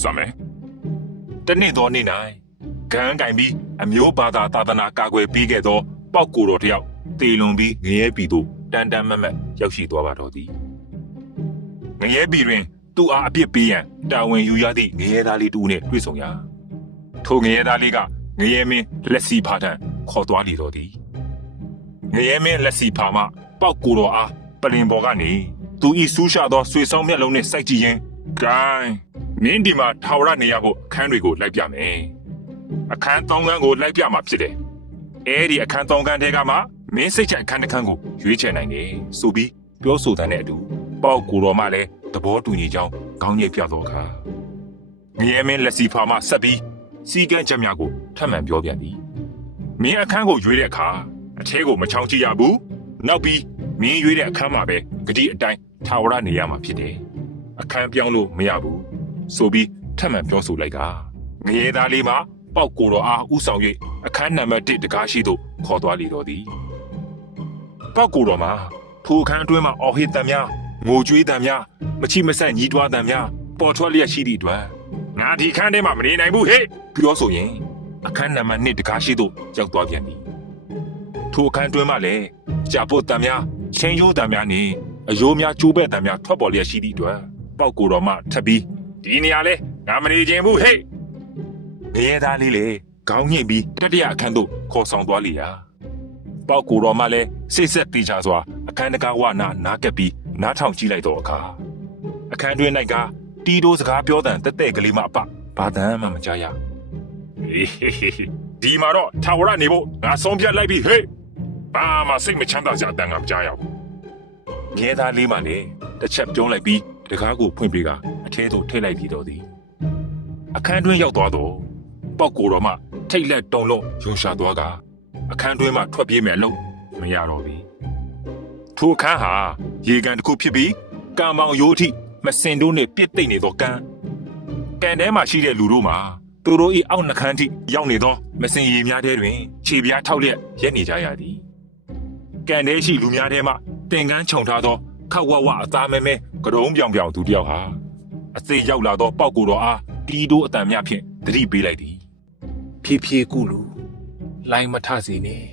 စမယ်တနေ့သောနေ့၌ဂန်းကင်ပြီးအမျိုးဘာသာသာသနာကာကွယ်ပေးခဲ့သော ပေါက်ကိုတော်တယောက်တေလွန်ပြီးငရဲပြည်သို့တန်တန်မတ်မတ်ရောက်ရှိသွားပါတော့သည်ငရဲပြည်တွင် သူ့အားအပြစ်ပေးရန်တာဝန်ယူရသည့်ငရဲသားလေးတူနှင့်တွေ့ဆုံရာထိုငရဲသားလေးကငရဲမင်းလက်စီဖာထံခေါ်သွားလေတော့သည်ငရဲမင်းလက်စီဖာမှပေါက်ကိုတော်အားပလင်ပေါ်ကနေသူဤဆူးရှာသောဆွေဆောင်မျက်လုံးနှင့်စိုက်ကြည့်ရင်ဂိုင်း မင်းဒီမှာထာဝရနေရဖို့အခန်းတွေကိုလိုက်ပြမယ်အခန်း၃ခန်းကိုလိုက်ပြမှာဖြစ်တယ်အဲဒီအခန်း၃ခန်းထဲကမှမင်းစိတ်ချအခန်းတစ်ခန်းကိုရွေးချယ်နိုင်တယ်ဆိုပြီးပြောဆိုတဲ့အတူပေါက်ကိုတော်မှလည်းသဘောတူညီကြောင်းခေါင်းညိတ်ပြတော့ခါငရဲမင်းလက်စီဖာမှဆက်ပြီးစီကန်းချက်များကိုထပ်မံပြောပြန်သည်မင်းအခန်းကိုရွေးတဲ့အခါအထဲကိုမချောင်းကြည့်ရဘူးနောက်ပြီးမင်းရွေးတဲ့အခန်းမှာပဲဂတိအတိုင်းထာဝရနေရမှာဖြစ်တယ်အခန်းပြောင်းလို့မရဘူး ဆိုပြီးထပ်မံပြောဆိုလိုက်ကငရဲသားလေးမှပေါက်ကိုတော်အားဥဆောင်၍အခန်းနံပါတ်1တကားရှိသို့ခေါ်သွားလေတော်သည်ပေါက်ကိုတော်မှာထိုအခန်းအတွင်းမှာအော်ဟစ်တံများငိုကြွေးတံများမချိမဆက်ညီးတွားတံများပေါ်ထွက်လျက်ရှိသည့်အတွက်ငါဒီခန်းထဲမှာမနေနိုင်ဘူးဟဲ့ပြောဆိုရင်အခန်းနံပါတ်1တကားရှိသို့ရောက်သွားပြန်သည်ထိုအခန်းတွင်းမှလည်းကြာပုတ်တံများချင်းရိုးတံများနဲ့အယိုးများကျိုးပဲ့တံများထွက်ပေါ်လျက်ရှိသည့်အတွက်ပောက်ကိုတော်မှထပ်ပြီး ဒီနေရာလဲငါမနေခြင်းဘူးဟဲ့ငရဲသားလေးလေခေါင်းညှိပြီးတတိယအခန်းသို့ခေါ်ဆောင်သွားလေရာပောက်ကိုတော်မှလည်းစိတ်ဆက်တေချာစွာအခန်းတကားဝနာနားကပ်ပြီးနားထောင်ကြည့်လိုက်တော့အခါအခန်းတွင်း၌ကတီတိုးစကားပြောတဲ့တက်တဲ့ကလေးမှအပဘာတမ်းမှမကြားရဟေးဟေးဟေးဒီမှာတော့ထာဝရနေဖို့ငါဆုံးဖြတ်လိုက်ပြီဟေ့ဘာမှစိတ်မချမ်းသာစရာအတန်ကမကြားရဘူး။ငဲသားလေးမှလည်းတစ်ချက်ပြုံးလိုက်ပြီး တကားကိုဖွင့်ပေးကအထဲသို့ထည့်လိုက်ပြီးတော့သည်။အခန်းတွင်းရောက်သွားတော့ပောက်ကိုတော်မှထိတ်လက်တုံလို့ယုံရှာသွားကအခန်းတွင်းမှထွက်ပြေးမယ်လို့မရတော့ဘူး။ထိုအခန်းဟာရေကန်တစ်ခုဖြစ်ပြီးကံမောင်ရိုးထိမစင်တို့နဲ့ပြစ်တိတ်နေသောကံကန်ထဲမှာရှိတဲ့လူတို့မှာသူတို့၏အောက်နှခမ်းထိရောက်နေသောမစင်ရီများထဲတွင်ခြေပြားထောက်လျက်ရက်နေကြရသည်ကန်ထဲရှိလူများထဲမှတင်ကန်းခြုံထားသောခက်ဝက်ဝအသားမဲမဲ ကရုံးပြောင်ပြောင်သူတယောက်ဟာအစိတ်ရောက်လာသောပောက်ကိုတော်အားတီတိုးအတန်များဖြင့်တတိပေးလိုက်သည်ဖြည်းဖြည်းကုလူလိုင်းမထစေနဲ့